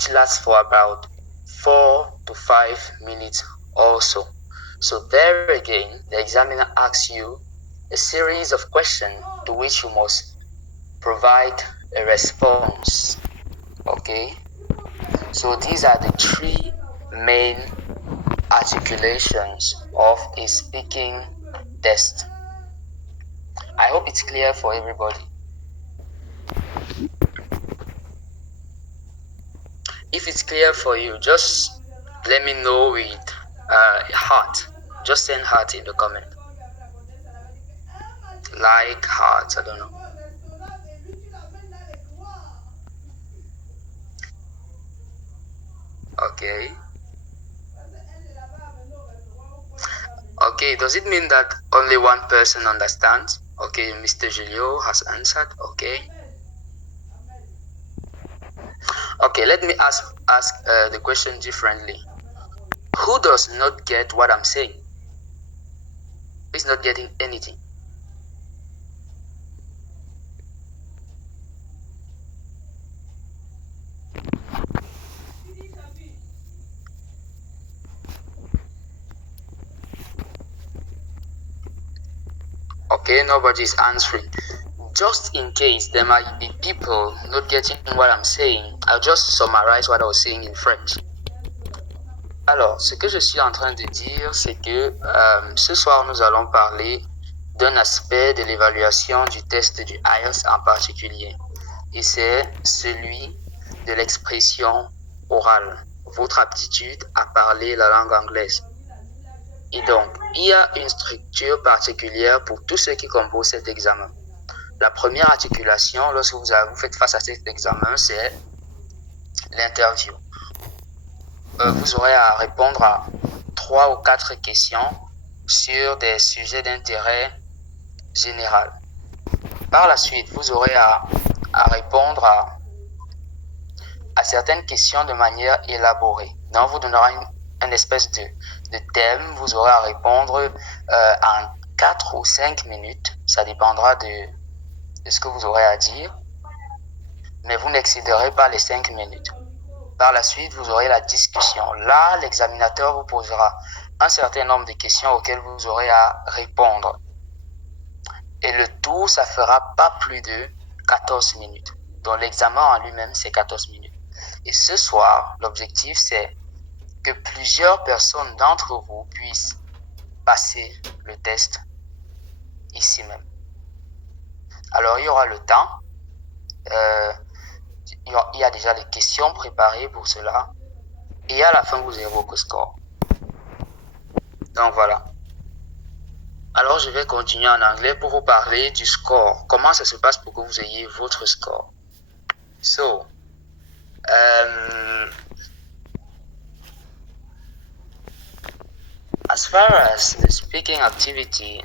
which lasts for about 4 to 5 minutes also. So there again, the examiner asks you a series of questions to which you must provide a response. Okay, so these are the three main articulations of a speaking test. I hope it's clear for everybody. If it's clear for you, just let me know with heart. Just send heart in the comment. Like heart, I don't know. Okay. Okay, does it mean that only one person understands? Okay, Mr. Julio has answered. Okay. Okay, let me ask the question differently. Who does not get what I'm saying? Who is not getting anything? Okay, nobody is answering. Just in case there might be people not getting what I'm saying, I'll just summarize what I was saying in French. Alors, ce que je suis en train de dire, c'est que ce soir, nous allons parler d'un aspect de l'évaluation du test du EILTS en particulier. Et c'est celui de l'expression orale, votre aptitude à parler la langue anglaise. Et donc, il y a une structure particulière pour tous ceux qui composent cet examen. La première articulation, lorsque vous faites face à cet examen, c'est l'interview. Vous aurez à répondre à 3 ou 4 questions sur des sujets d'intérêt général. Par la suite, vous aurez à répondre à certaines questions de manière élaborée. Donc, on vous donnera une espèce de thème. Vous aurez à répondre en 4 ou 5 minutes. Ça dépendra de ce que vous aurez à dire. Mais vous n'excéderez pas les 5 minutes. Par la suite, vous aurez la discussion. Là, l'examinateur vous posera un certain nombre de questions auxquelles vous aurez à répondre. Et le tout, ça fera pas plus de 14 minutes. Donc, l'examen en lui-même, c'est 14 minutes. Et ce soir, l'objectif, c'est que plusieurs personnes d'entre vous puissent passer le test ici même. Alors, il y aura le temps. Il y a déjà les questions préparées pour cela. Et à la fin, vous avez vos scores. Donc, voilà. Alors, je vais continuer en anglais pour vous parler du score. Comment ça se passe pour que vous ayez votre score? So, as far as the speaking activity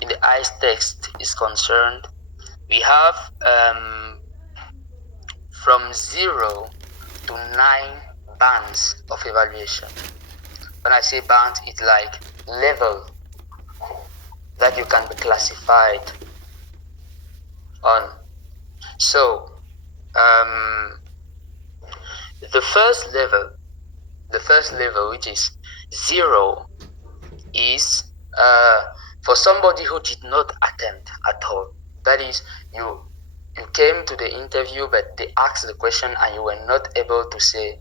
in the ICE text is concerned, we have from 0 to 9 bands of evaluation. When I say bands, it's like level that you can be classified on. So, the first level, which is 0, is for somebody who did not attempt at all. That is, you came to the interview, but they asked the question and you were not able to say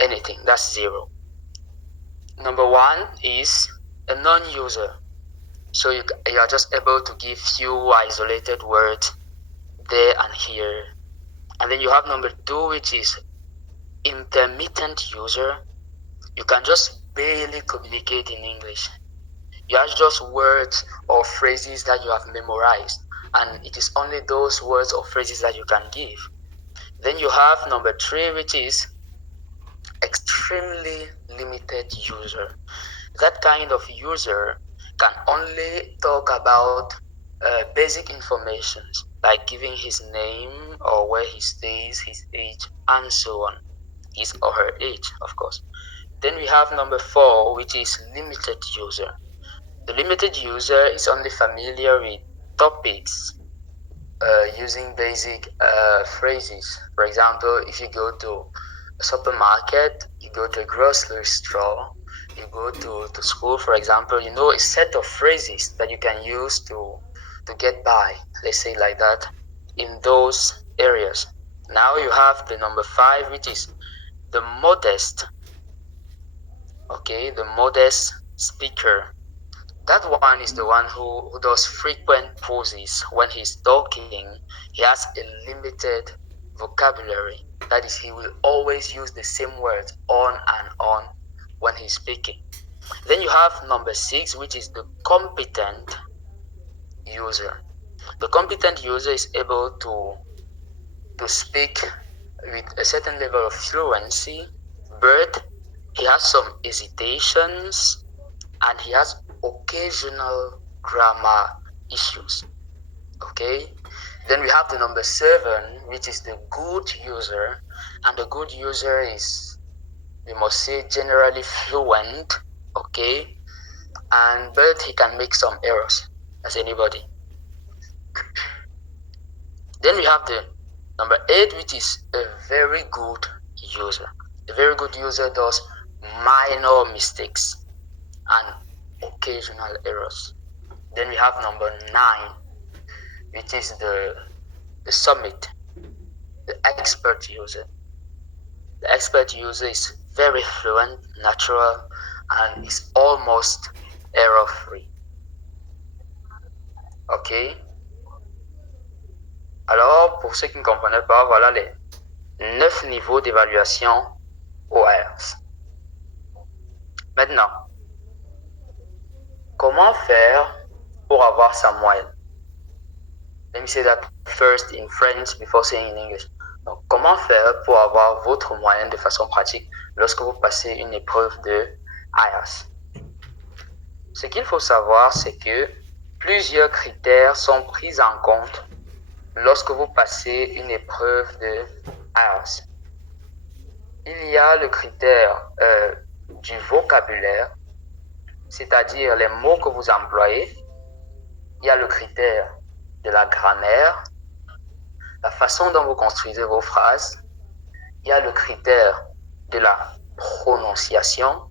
anything. That's 0. Number 1 is a non-user. So you are just able to give few isolated words there and here. And then you have number 2, which is intermittent user. You can just barely communicate in English. You have just words or phrases that you have memorized, and it is only those words or phrases that you can give. Then you have number 3, which is extremely limited user. That kind of user can only talk about basic information, like giving his name or where he stays, his age, and so on. His or her age, of course. Then we have number 4, which is limited user. The limited user is only familiar with topics using basic phrases. For example, if you go to a supermarket, you go to a grocery store, you go to school, for example, you know a set of phrases that you can use to get by, let's say like that, in those areas. Now you have the number 5, which is the modest, okay, the modest speaker. That one is the one who does frequent pauses when he's talking. He has a limited vocabulary. That is, he will always use the same words on and on when he's speaking. Then you have number 6, which is the competent user. The competent user is able to speak with a certain level of fluency, but he has some hesitations and he has occasional grammar issues. Okay, then we have the number 7, which is the good user, and the good user is, we must say, generally fluent. Okay, and but he can make some errors as anybody. Then we have the number 8, which is a very good user. A very good user does minor mistakes and occasional errors. Then we have number 9, which is the summit, the expert user. The expert user is very fluent, natural, and is almost error-free. Ok. Alors, pour ceux qui ne comprenaient pas, voilà les 9 niveaux d'évaluation au EILTS. Maintenant, comment faire pour avoir sa moyenne? Let me say that first in French before saying in English. Donc, comment faire pour avoir votre moyenne de façon pratique lorsque vous passez une épreuve de EILTS? Ce qu'il faut savoir, c'est que plusieurs critères sont pris en compte lorsque vous passez une épreuve de EILTS. Il y a le critère du vocabulaire, c'est-à-dire les mots que vous employez. Il y a le critère de la grammaire, la façon dont vous construisez vos phrases. Il y a le critère de la prononciation,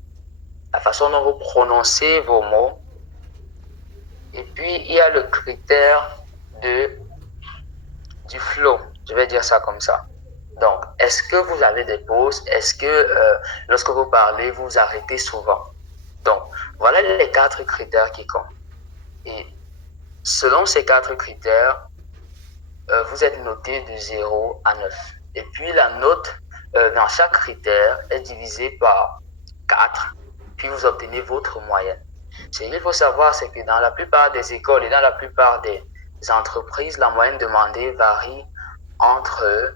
la façon dont vous prononcez vos mots. Et puis, il y a le critère du flow, je vais dire ça comme ça. Donc, est-ce que vous avez des pauses? Est-ce que lorsque vous parlez, vous arrêtez souvent? Donc, voilà les 4 critères qui comptent. Et selon ces 4 critères, vous êtes noté de 0 à 9. Et puis, la note dans chaque critère est divisée par 4, puis vous obtenez votre moyenne. Ce qu'il faut savoir, c'est que dans la plupart des écoles et dans la plupart des entreprises, la moyenne demandée varie entre,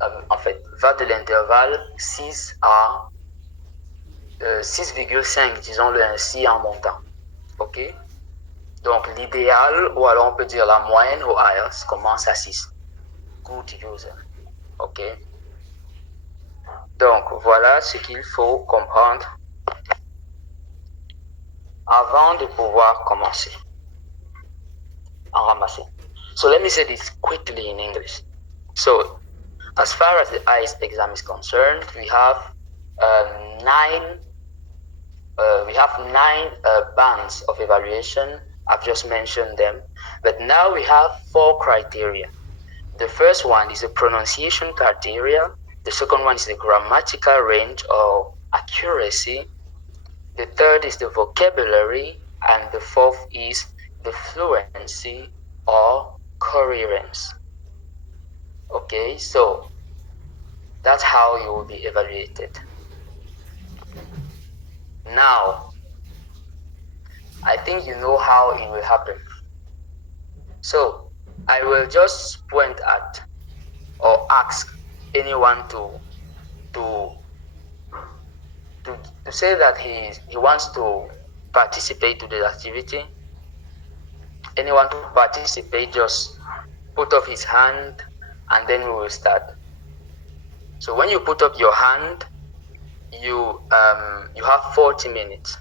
va de l'intervalle 6 à 6,5, disons-le ainsi, en montant. Ok? Donc, l'idéal, ou alors on peut dire la moyenne au EILTS, commence à 6. Good user. Ok? Donc, voilà ce qu'il faut comprendre avant de pouvoir commencer en ramasser. So, let me say this quickly in English. So, as far as the IELTS exam is concerned, we have 9 bands of evaluation. I've just mentioned them, but now we have 4 criteria. The first one is the pronunciation criteria. The second one is the grammatical range or accuracy. The third is the vocabulary, and the fourth is the fluency or coherence. Okay, so that's how you will be evaluated. Now, I think you know how it will happen. So, I will just point at or ask anyone to say that he wants to participate to the activity. Anyone to participate, just put up his hand and then we will start. So when you put up your hand, you have 40 minutes.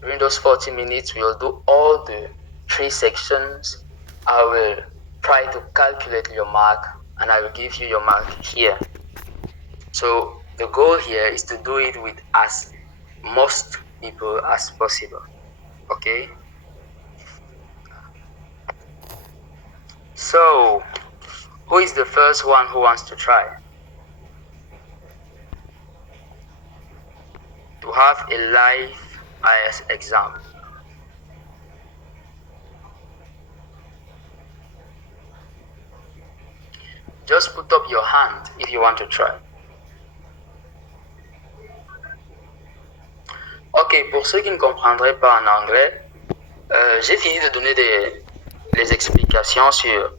During those 40 minutes, we will do all the 3 sections. I will try to calculate your mark, and I will give you your mark here. So the goal here is to do it with as most people as possible. Okay? So, who is the first one who wants to try? To have a live IS exam. Just put up your hand if you want to try. Ok, pour ceux qui ne comprendraient pas en anglais, j'ai fini de donner les explications sur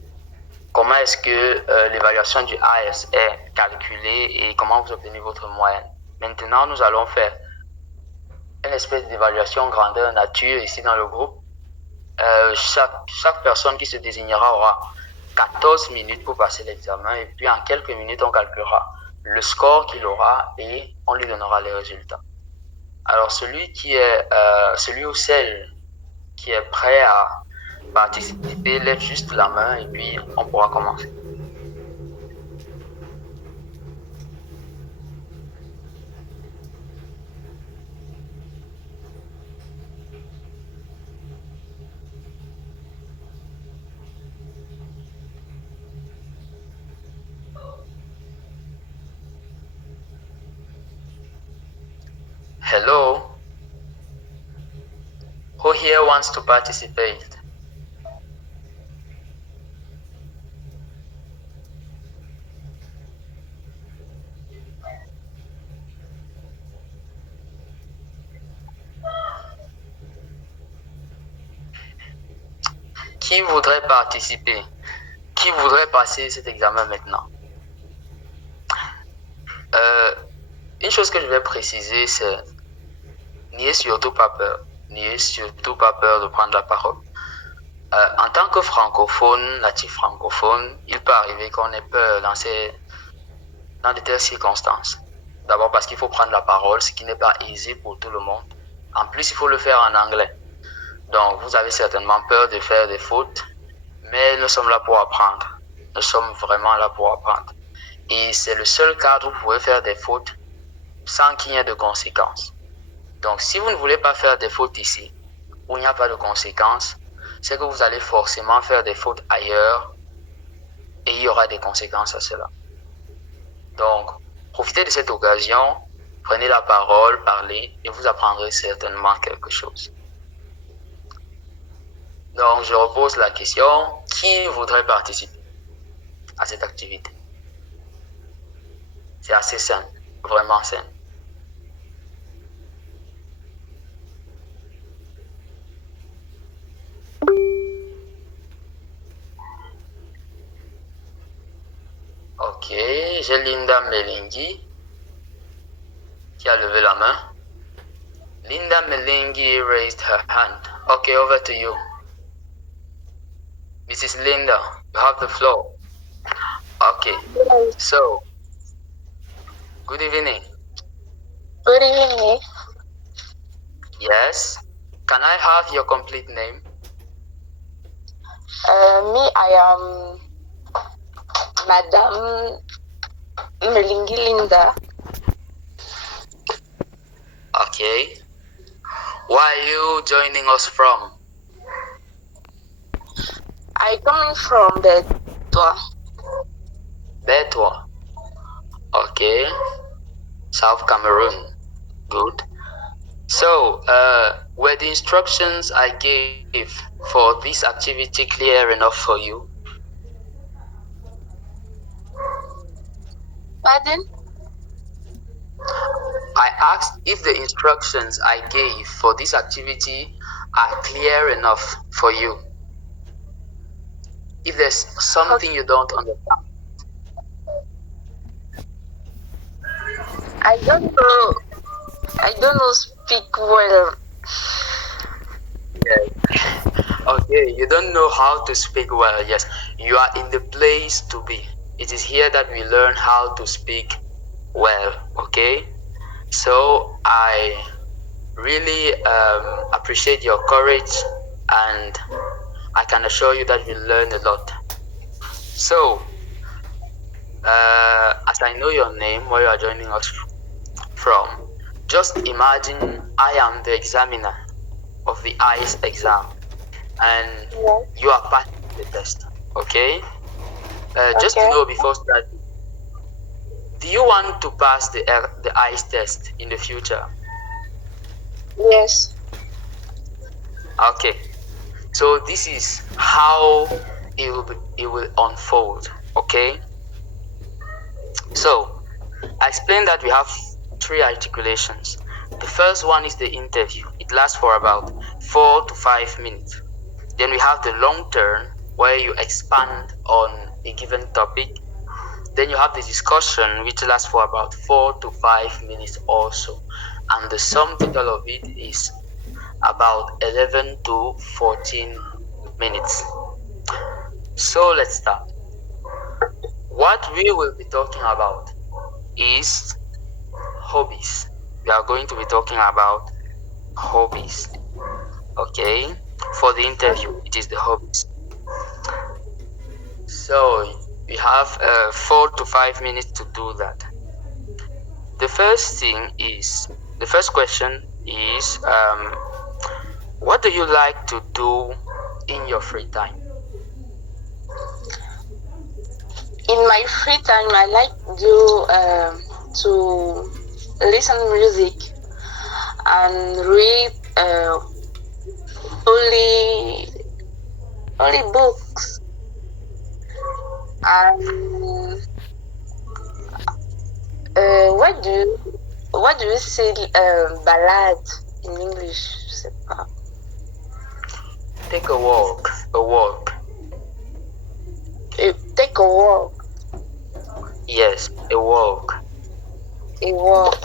comment est-ce que l'évaluation du AS est calculée et comment vous obtenez votre moyenne. Maintenant, nous allons faire une espèce d'évaluation grandeur nature ici dans le groupe. Chaque personne qui se désignera aura 14 minutes pour passer l'examen et puis en quelques minutes, on calculera le score qu'il aura et on lui donnera les résultats. Alors, celui ou celle qui est prêt à participer, lève juste la main et puis on pourra commencer. Hello? Who here wants to participate? Qui voudrait participer? Qui voudrait passer cet examen maintenant? Une chose que je vais préciser, c'est n'ayez surtout pas peur. N'ayez surtout pas peur de prendre la parole. En tant que francophone, natif francophone, il peut arriver qu'on ait peur dans de telles circonstances. D'abord parce qu'il faut prendre la parole, ce qui n'est pas aisé pour tout le monde. En plus, il faut le faire en anglais. Donc, vous avez certainement peur de faire des fautes, mais nous sommes là pour apprendre. Nous sommes vraiment là pour apprendre. Et c'est le seul cadre où vous pouvez faire des fautes sans qu'il y ait de conséquences. Donc, si vous ne voulez pas faire des fautes ici, où il n'y a pas de conséquences, c'est que vous allez forcément faire des fautes ailleurs et il y aura des conséquences à cela. Donc, profitez de cette occasion, prenez la parole, parlez et vous apprendrez certainement quelque chose. Donc, je repose la question, qui voudrait participer à cette activité? C'est assez simple, vraiment simple. Ok, j'ai Linda Melingi qui a levé la main. Linda Melingi raised her hand. Okay, over to you. Mrs. Linda, you have the floor. Okay, so, good evening. Good evening. Yes, can I have your complete name? I am Madame Melingi Linda. Okay. Where are you joining us from? I coming from Betwa. Betwa. Okay. South Cameroon. Good. So, were the instructions I gave for this activity clear enough for you? Pardon? I asked if the instructions I gave for this activity are clear enough for you. If there's something you don't understand. I don't know speak well. Yes. Okay, you don't know how to speak well. Yes, you are in the place to be. It is here that we learn how to speak well. Okay, so I really appreciate your courage, and I can assure you that we learn a lot. So, as I know your name, where you are joining us from, just imagine I am the examiner of the IELTS exam, and Yes. you are passing the test. Okay? Just to Okay. know before starting, do you want to pass the IELTS test in the future? Yes. Okay. So this is how it will unfold. Okay. So I explained that we have three articulations. The first one is the interview. It lasts for about 4 to 5 minutes. Then we have the long turn where you expand on a given topic. Then you have the discussion which lasts for about 4 to 5 minutes also. And the sum total of it is about 11 to 14 minutes. So let's start. What we will be talking about is hobbies. We are going to be talking about hobbies. Okay? For the interview, it is the hobbies. So we have 4 to 5 minutes to do that. The first question is, what do you like to do in your free time? In my free time, I like to listen music and read only books. And what do you say ballad in English? Je sais pas. Take a walk. A walk. Take a walk. Yes, a walk. A walk.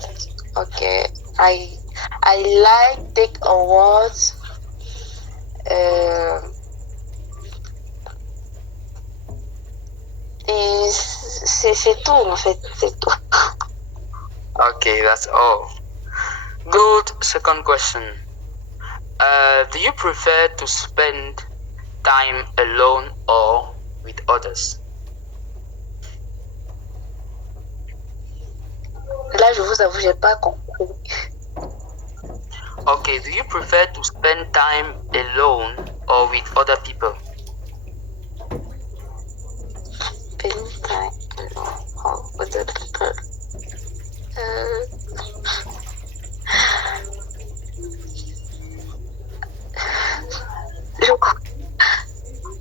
Okay. I like take a walk. Et c'est tout en fait, c'est tout. Okay, that's all. Good. Second question. Do you prefer to spend time alone or with others? Là, je vous avoue, j'ai pas compris. Okay, do you prefer to spend time alone or with other people? Spend time alone or with other people.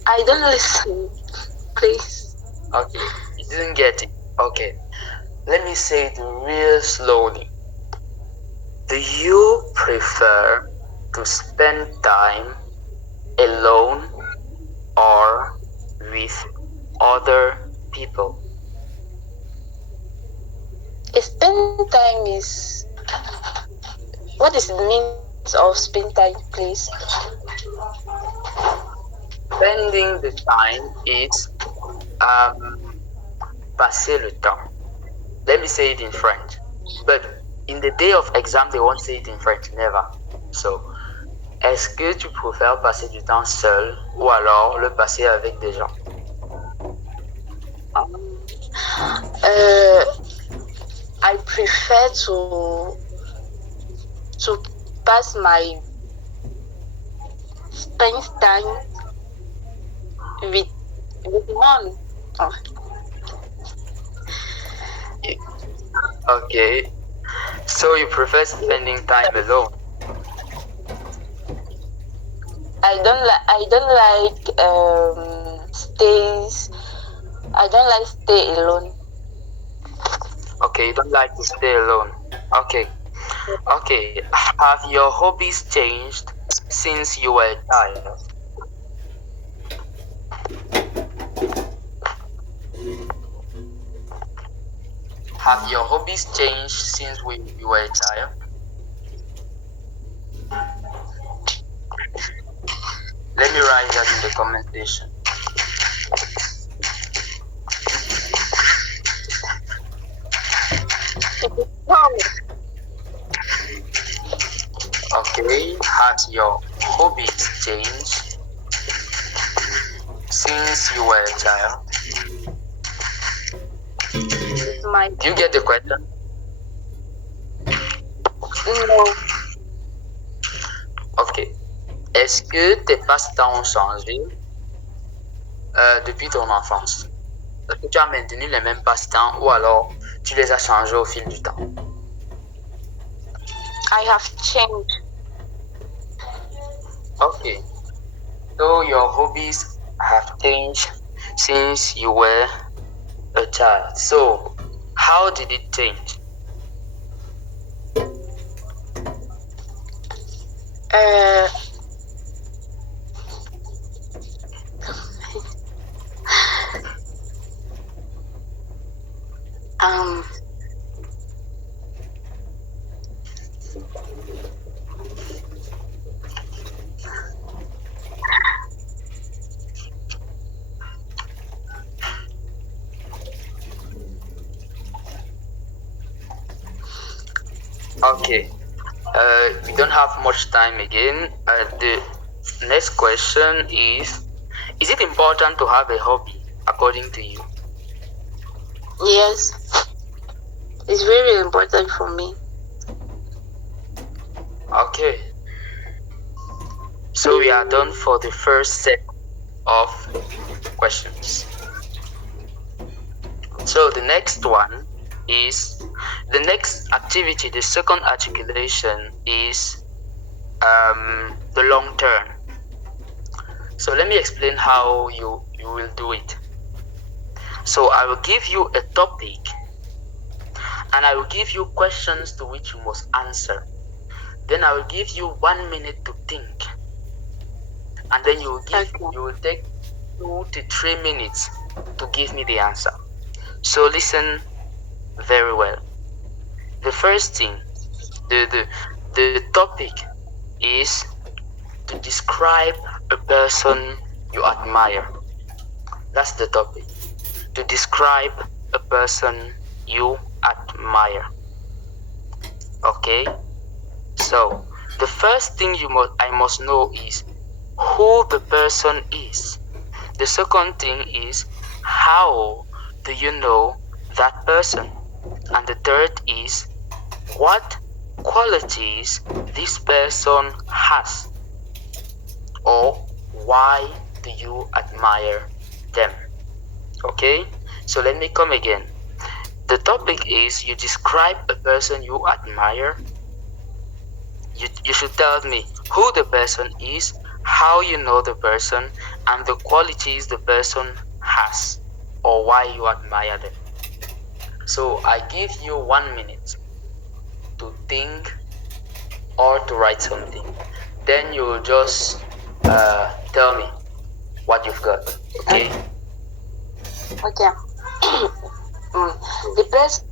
I don't listen, please. Okay, you didn't get it. Okay, let me say it real slowly. Do you prefer to spend time alone or with other people? Spend time is. What is the means of spend time, please? Spending the time is passer le temps. Let me say it in French. But in the day of exam, they won't say it in French, never. So, est-ce que tu préfères passer du temps seul ou alors le passer avec des gens? I prefer to pass my spend time with one. Oh, Okay. So you prefer spending time alone? I don't like stays. I don't like stay alone. Okay, you don't like to stay alone. Okay. Okay. Have your hobbies changed since you were a child? Have your hobbies changed since you were a child? Let me write that in the comment section. Okay, has your hobbies changed since you were a child? my. Do you get the question? No. Ok. Est-ce que tes passe-temps ont changé depuis ton enfance? Est-ce que tu as maintenu les mêmes passe-temps ou alors tu les as changés au fil du temps? I have changed. Okay. So your hobbies have changed since you were a child. So how did it change? Uh, um, Okay. We don't have much time again. The next question is it important to have a hobby according to you? yes, it's very important for me. Okay. So we are done for the first set of questions. So the next one is the next activity, the second articulation is the long term. So let me explain how you will do it. So I will give you a topic and I will give you questions to which you must answer. Then I will give you 1 minute to think. And then you will take 2 to 3 minutes to give me the answer. So listen very well. The first thing, the topic is to describe a person you admire. That's the topic. To describe a person you admire. Okay? So, the first thing I must know is who the person is. The second thing is how do you know that person? And the third is what qualities this person has, or why do you admire them? Okay, so let me come again. The topic is you describe a person you admire. You should tell me who the person is, how you know the person, and the qualities the person has, or why you admire them. So I give you 1 minute to think or to write something. Then you will just tell me what you've got. Okay? Okay. The person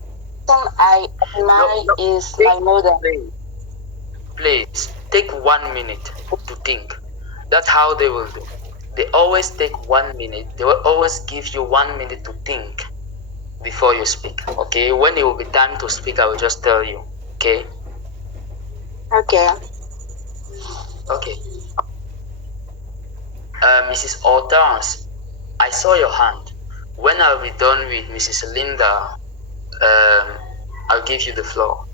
I admire is my mother. Please take 1 minute to think. That's how they will do. They always take 1 minute. They will always give you 1 minute to think before you speak. Okay? When it will be time to speak, I will just tell you. Okay? Okay. Okay. Mrs. Hortense, I saw your hand. When I'll be done with Mrs. Linda, I'll give you the floor.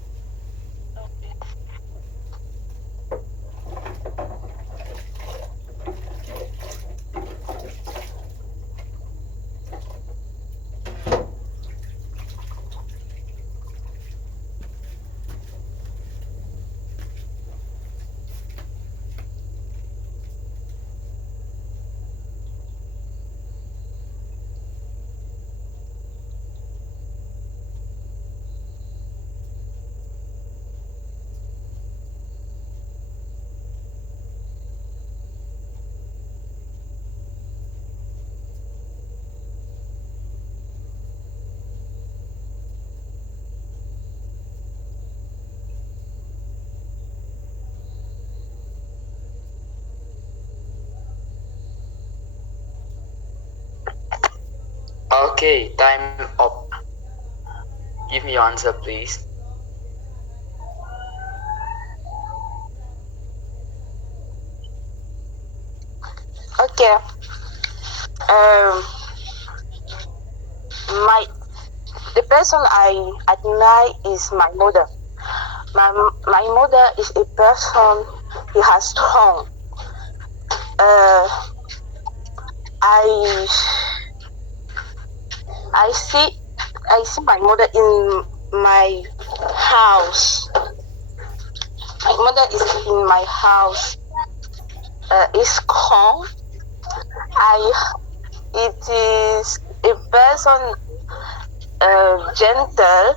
Okay, time up. Give me your answer, please. Okay. My the person I admire is my mother. My mother is a person who has strong. I I see I see my mother in my house. My mother is in my house. Is calm. I it is a person gentle,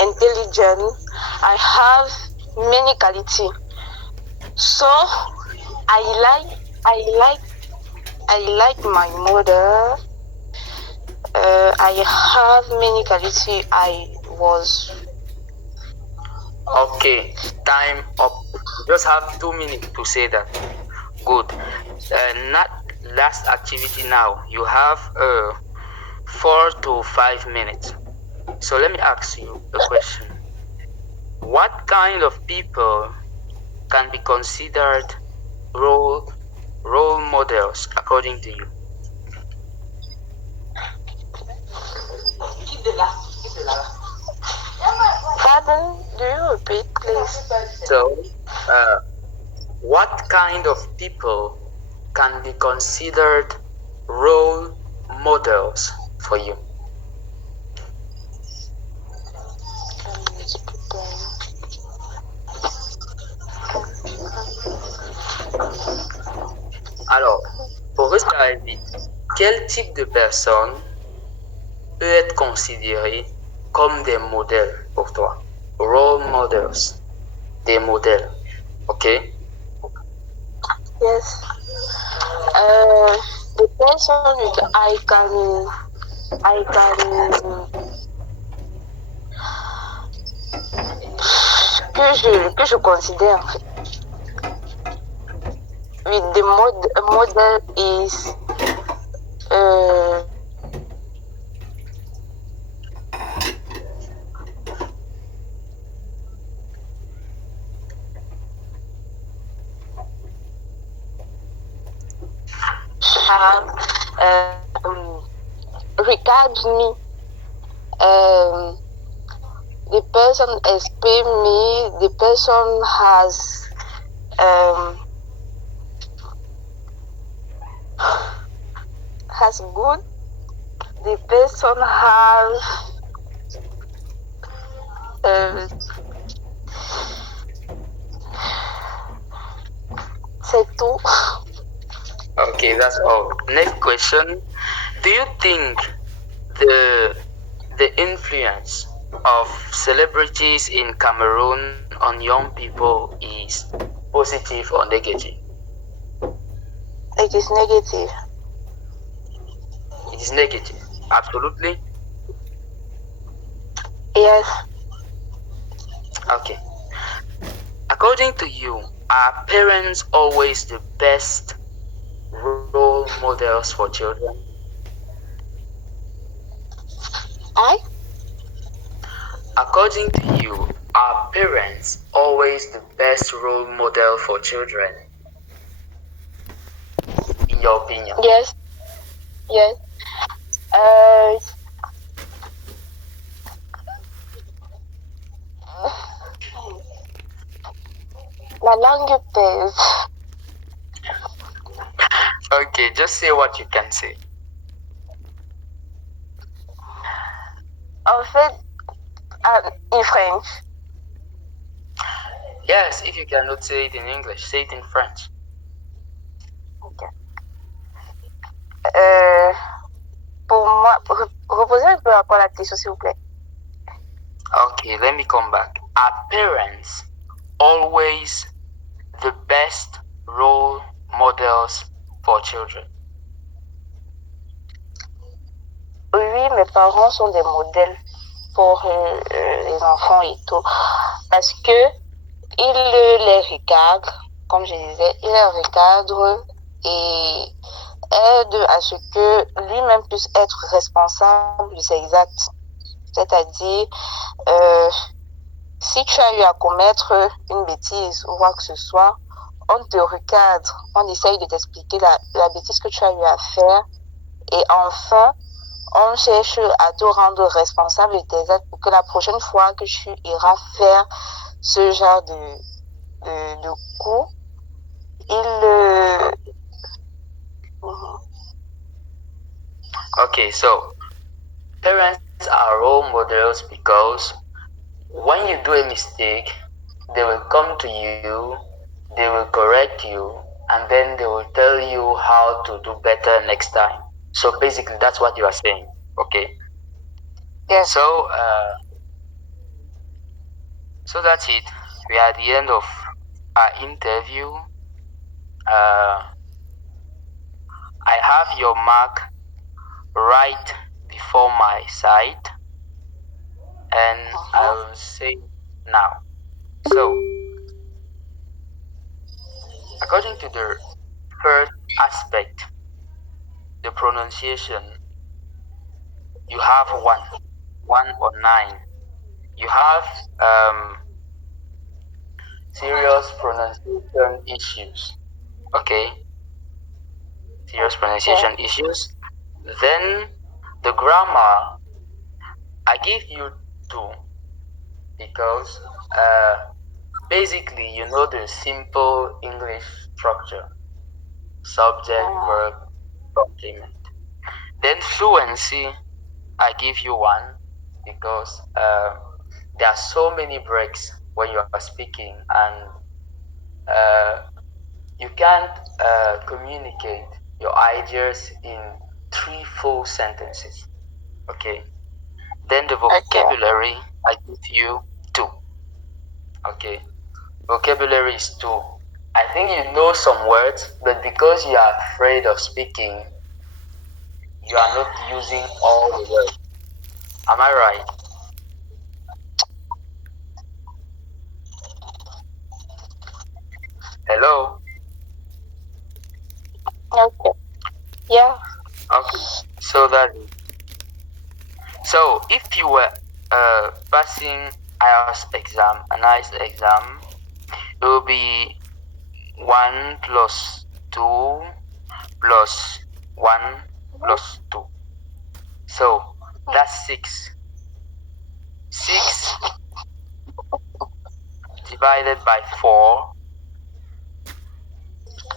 intelligent. I have many quality. So I like I like I like my mother. I have many quality. I was Okay, time up. You just have 2 minutes to say that. Good. Not last activity now. You have 4 to 5 minutes. So let me ask you a question. What kind of people can be considered role role models according to you? pardon. Do you repeat, please? So, uh, what kind of people can be considered role models for you? Alors, pour que ça aille vite, quel type de personne peut être considéré comme des modèles pour toi? Role models, des modèles, ok? Yes. The person I can que je considère. Oui, the model is have regards me. The person explain me. The person has good. The person has c'est tout. Okay, that's all. Next question. Do you think the the influence of celebrities in Cameroon on young people is positive or negative? It is negative. It is negative. Absolutely. Yes. Okay. According to you, are parents always the best role models for children? I According to you, are parents always the best role model for children? In your opinion? yes. Yes. La langue pèse. Okay, just say what you can say. En fait, in French. Yes, if you cannot say it in English, say it in French. Okay. Pour moi, reposez un peu encore la question, s'il vous plaît. Okay, let me come back. Are parents always the best role models for children? Oui, mes parents sont des modèles pour les enfants et tout. Parce que ils les regardent, comme je disais, ils les regardent et aident à ce que lui-même puisse être responsable de ses actes. C'est-à-dire, si tu as eu à commettre une bêtise ou quoi que ce soit, on te recadre, on essaye de t'expliquer la bêtise que tu as eu à faire et enfin, on cherche à te rendre responsable de tes actes pour que la prochaine fois que tu iras faire ce genre de cours, il... Okay, so parents are role models because when you do a mistake, they will come to you, they will correct you, and then they will tell you how to do better next time. So basically, that's what you are saying. Okay. Yes. So that's it. We are at the end of our interview. I have your mark right before my side, and I will say now. So, according to the first aspect, the pronunciation, you have one or nine. You have serious pronunciation issues. Okay, serious pronunciation issues. Then the grammar, I give you two because basically you know the simple English structure: subject, verb, complement. Then fluency, I give you one because there are so many breaks when you are speaking, and you can't communicate your ideas in three full sentences. Okay. Then the vocabulary, I give you two. Okay. Vocabulary is two. I think you know some words, but because you are afraid of speaking, you are not using all the words. Am I right? Hello? Okay. Yeah. Okay. So that is. So if you were passing IELTS exam, a nice exam, it will be 1 plus 2 plus 1 plus 2. So that's 6. 6 divided by 4.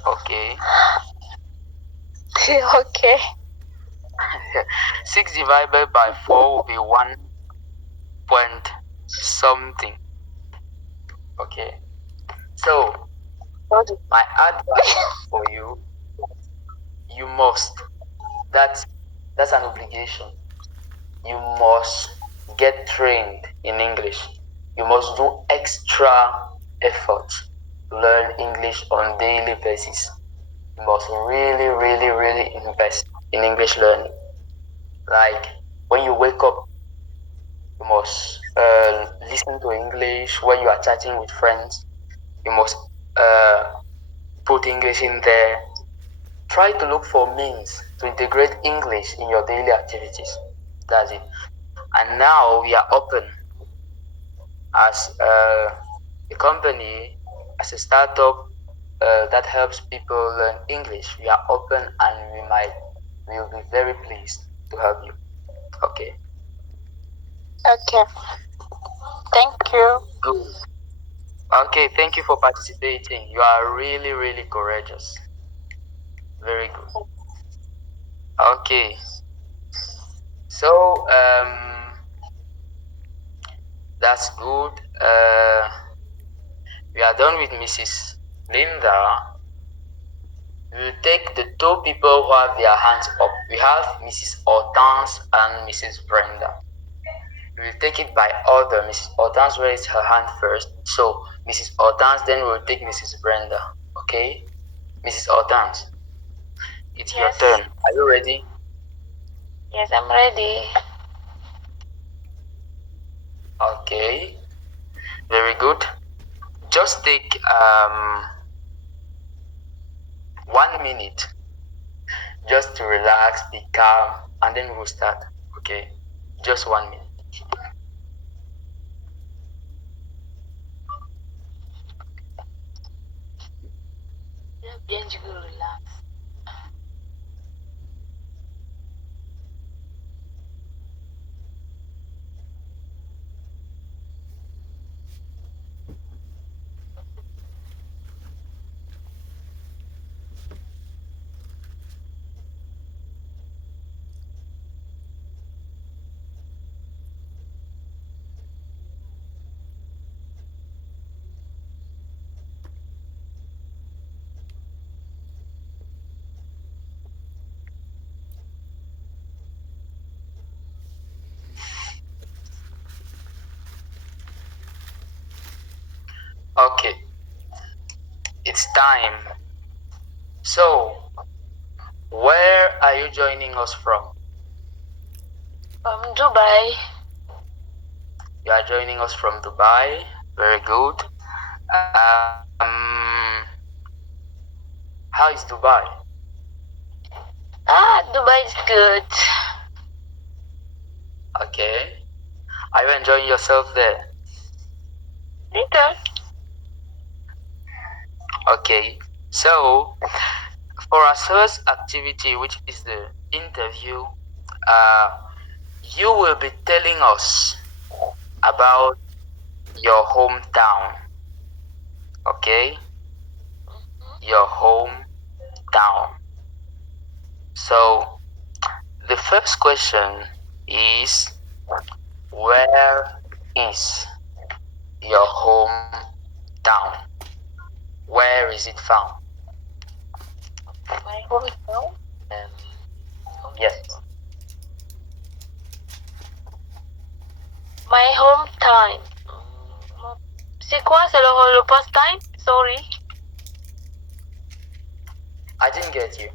Okay. Okay. 6 divided by 4 will be 1 point something. Okay. So my advice for you, you must. That's an obligation. You must get trained in English. You must do extra effort to learn English on daily basis. You must really, really, really invest in English learning. Like when you wake up, you must listen to English. When you are chatting with friends, you must uh, put English in there. Try to look for means to integrate English in your daily activities. That's it. And now we are open as a company, as a startup that helps people learn English. We are open and we will be very pleased to help you. Okay. Okay. Thank you. Good. Okay, thank you for participating. You are really, really courageous. Very good. Okay. So that's good. We are done with Mrs. Linda. We will take the two people who have their hands up. We have Mrs. Hortense and Mrs. Brenda. We will take it by order. Mrs. Hortense raised her hand first. So Mrs. Hortense, then we will take Mrs. Brenda. Okay? Mrs. Hortense, it's your turn. Are you ready? Yes, I'm ready. Okay. Very good. Just take 1 minute just to relax, be calm, and then we'll start. Okay? Just 1 minute. Bien, je veux relax. Okay, it's time. So, where are you joining us from? Dubai. You are joining us from Dubai. Very good. How is Dubai? Dubai is good. Okay. Are you enjoying yourself there? Little. Okay. So, for our first activity, which is the interview, uh, you will be telling us about your hometown. Okay? Your hometown. So, the first question is, where is your hometown? Where is it found? My hometown. Yes. My hometown. C'est quoi? C'est le pastime? Sorry. I didn't get you.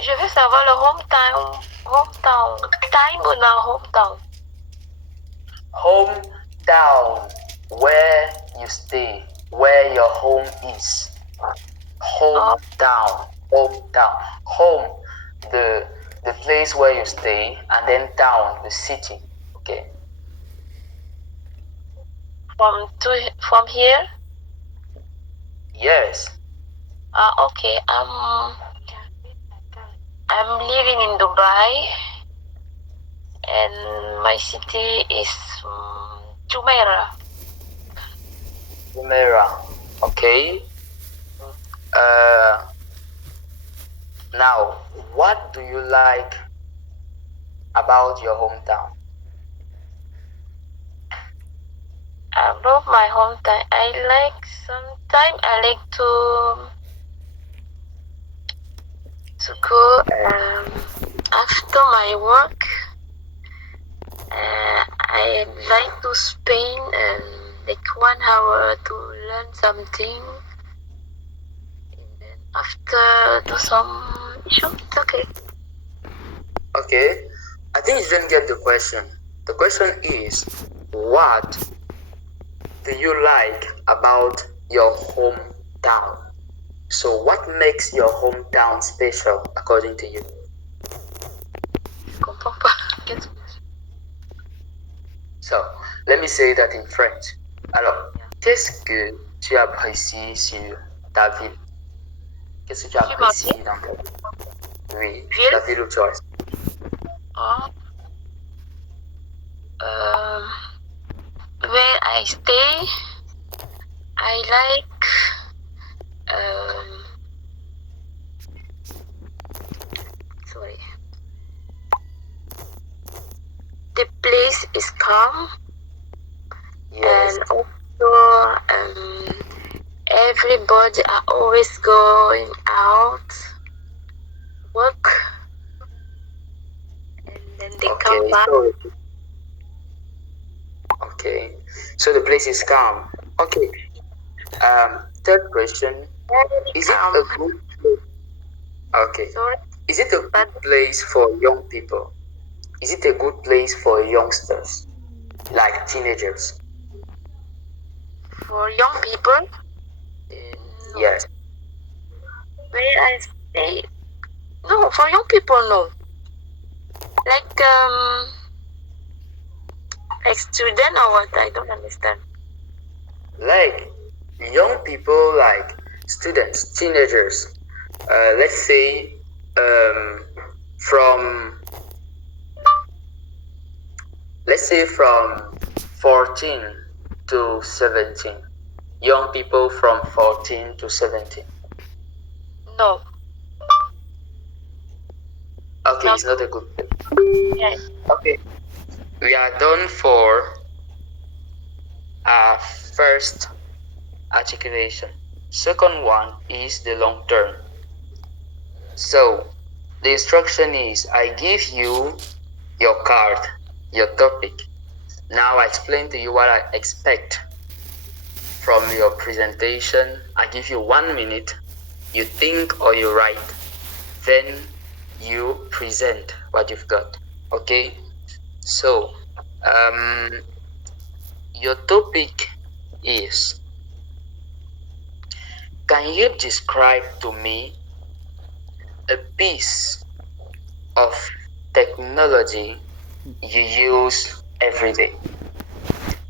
Je veux savoir le hometown. Hometown. Time ou non hometown? Hometown. Where you stay. Where your home is. Hometown. Hometown. Home. The place where you stay, and then town, the city. Okay. From here? Yes. Okay. I'm living in Dubai, and my city is Jumeirah. Jumeirah. Okay. Now, what do you like about your hometown? About my hometown, sometimes I like to go after my work. I like to spend like 1 hour to learn something, and then after do some shoot. Okay. Okay. I think you didn't get the question. The question is, what do you like about your hometown? So, what makes your hometown special according to you? Je comprends pas. So, let me say that in French. Alors, qu'est-ce que tu apprécies sur ta ville? Qu'est-ce que tu apprécies dans ta ville? Oui, la ville où tu restes. Where I stay, I like sorry. The place is calm. Yes. And also everybody are always going out work, and then they come back. Okay, so the place is calm. Okay. Third question: is it a good place? Okay. Sorry? Is it a good place for young people? Is it a good place for youngsters, like teenagers? For young people? No. Yes. Where I stay? No, for young people, no. Like student or what? I don't understand. Like young people, like students, teenagers. Let's say from from 14 to 17. Young people from 14 to 17. No. Okay, No. it's not a good thing. Yeah. Okay, we are done for our first articulation. Second one is the long term. So the instruction is, I give you your card, your topic. Now I explain to you what I expect from your presentation. I give you 1 minute. You think or you write, then you present what you've got. Okay? So, your topic is, can you describe to me a piece of technology you use every day?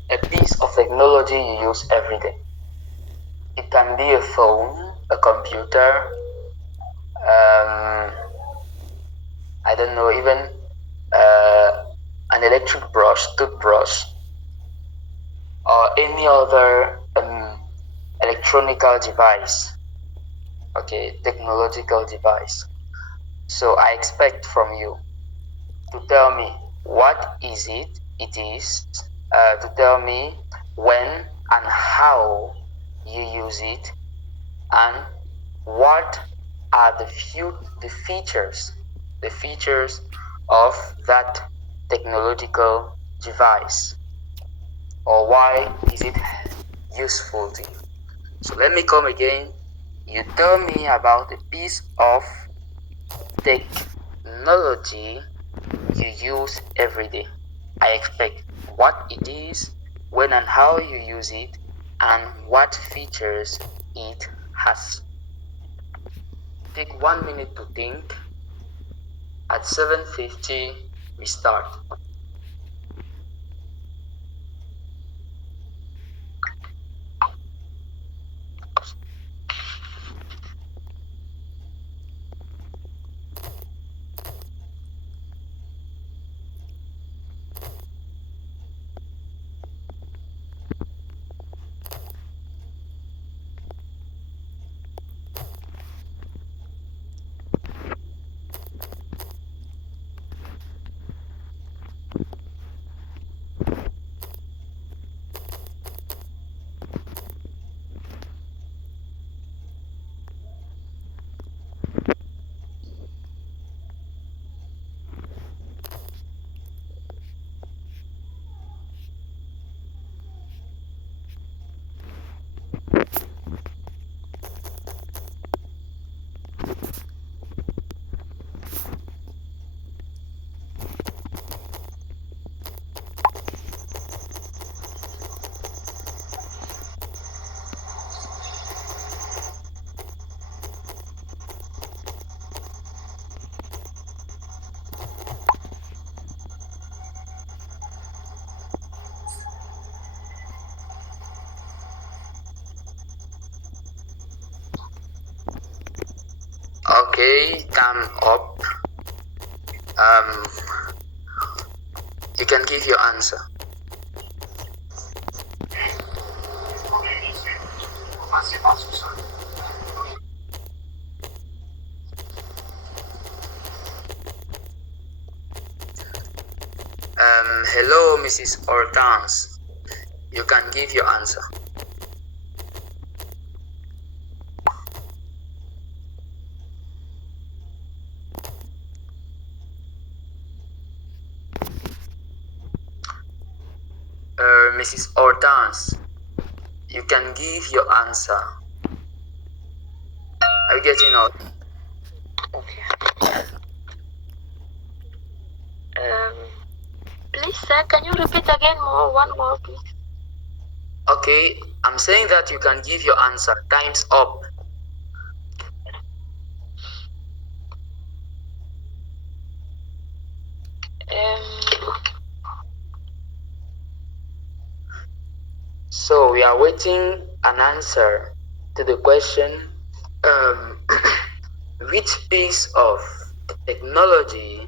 A piece of technology you use every day. It can be a phone, a computer, I don't know, even an electric brush, toothbrush, or any other electronical device, okay, technological device. So I expect from you to tell me what is it is, to tell me when and how you use it, and what are the features of that technological device, or why is it useful to you. So let me come again. You tell me about a piece of technology you use every day. I expect what it is, when and how you use it, and what features it has. Take 1 minute to think. At 7:50 we start. Okay, time up. You can give your answer. Hello, Mrs. Hortense. You can give your answer. Mrs. Hortense, you can give your answer. Are you getting out? Okay. Please, sir, can you repeat again one more, please? Okay, I'm saying that you can give your answer. Time's up. So we are waiting an answer to the question, which piece of technology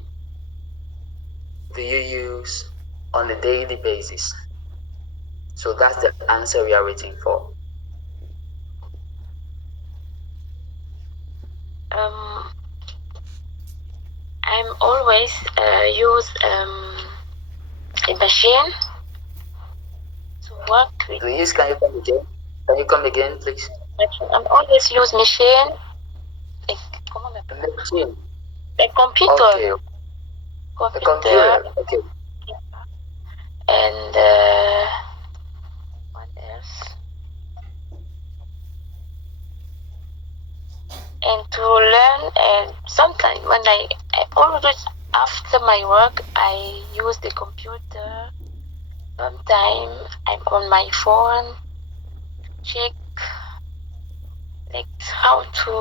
do you use on a daily basis? So that's the answer we are waiting for. I'm always use a machine to work with. Please, can you come again? Can you come again, please? I'm always use machine. Machine. A computer. Okay. A computer. Okay. And what else? and to learn. And sometimes when I always after my work, I use the computer. Sometimes I'm on my phone, check like how to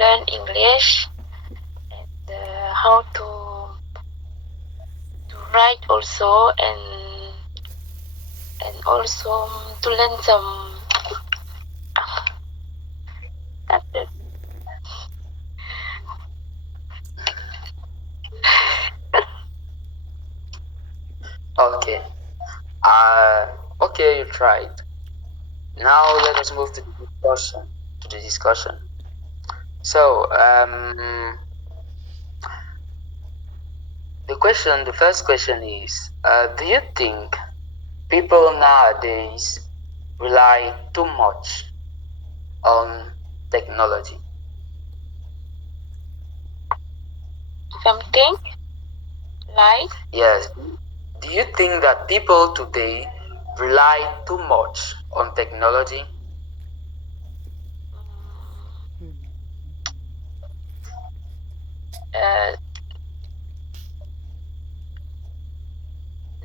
learn English and how to write also, and also to learn some. That's it. Okay. Okay, you tried. Now let us move to the discussion. To the discussion. So, the first question is, do you think people nowadays rely too much on technology? Something like Yes. Do you think that people today rely too much on technology? uh,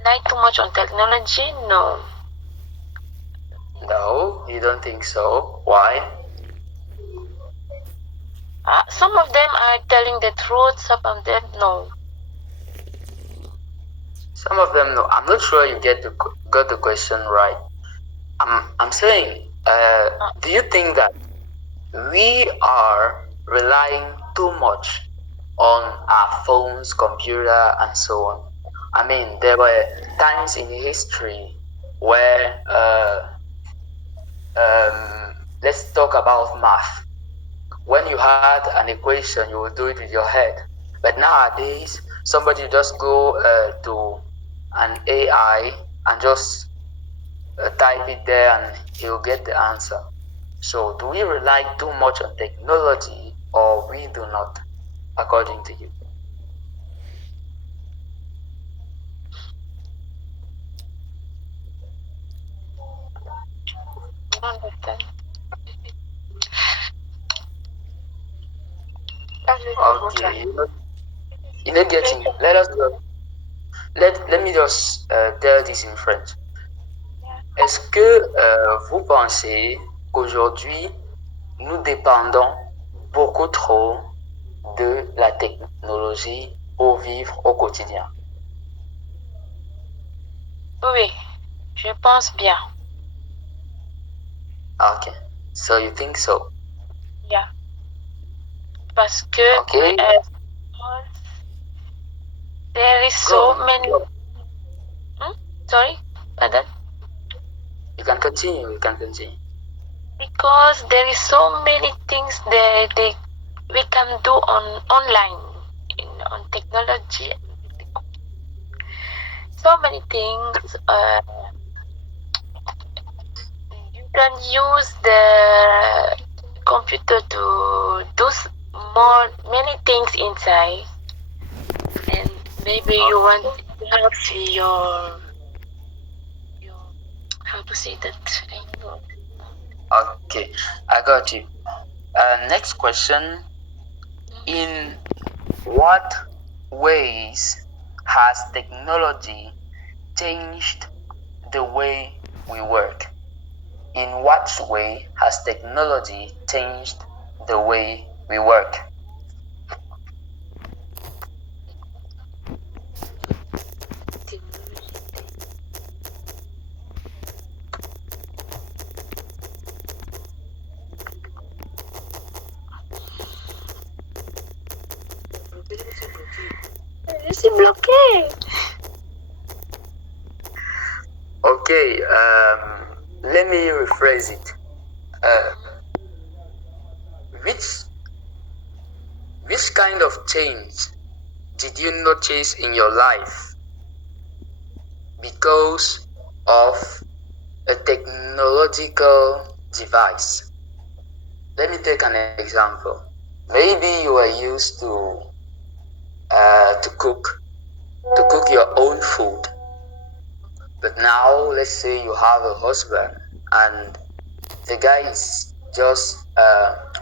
like too much on technology? No. No, you don't think so. Why? Some of them are telling the truth. Some of them no. Some of them no. I'm not sure you got the question right. I'm saying, do you think that we are relying too much on our phones, computer, and so on? I mean, there were times in history where, let's talk about math. When you had an equation, you would do it with your head. But nowadays, somebody just go to an AI and just type it there and he'll get the answer. So, do we rely too much on technology or we do not, according to you? I don't understand. That's Okay, you're not getting. Let me just tell this in French. Est-ce que vous pensez qu'aujourd'hui nous dépendons beaucoup trop de la technologie pour vivre au quotidien? Oui, je pense bien. Okay, so you think so? Yeah. Parce que Okay, there is go so on. many. Sorry, pardon. You can continue. You can continue. Because there is so many things that we can do on online on technology. So many things. You can use the computer to do more many things inside, and maybe you want to have your how to say that. I know. Okay, I got you. Next question. In what ways has technology changed the way we work? In what way has technology changed the way we work? Je suis bloquée. Okay, let me rephrase it. Uh, which which kind of change did you notice in your life because of a technological device? Let me take an example. Maybe you are used to cook your own food, but now let's say you have a husband and the guy is just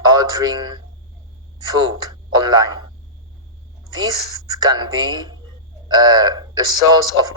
ordering food online. This can be a source of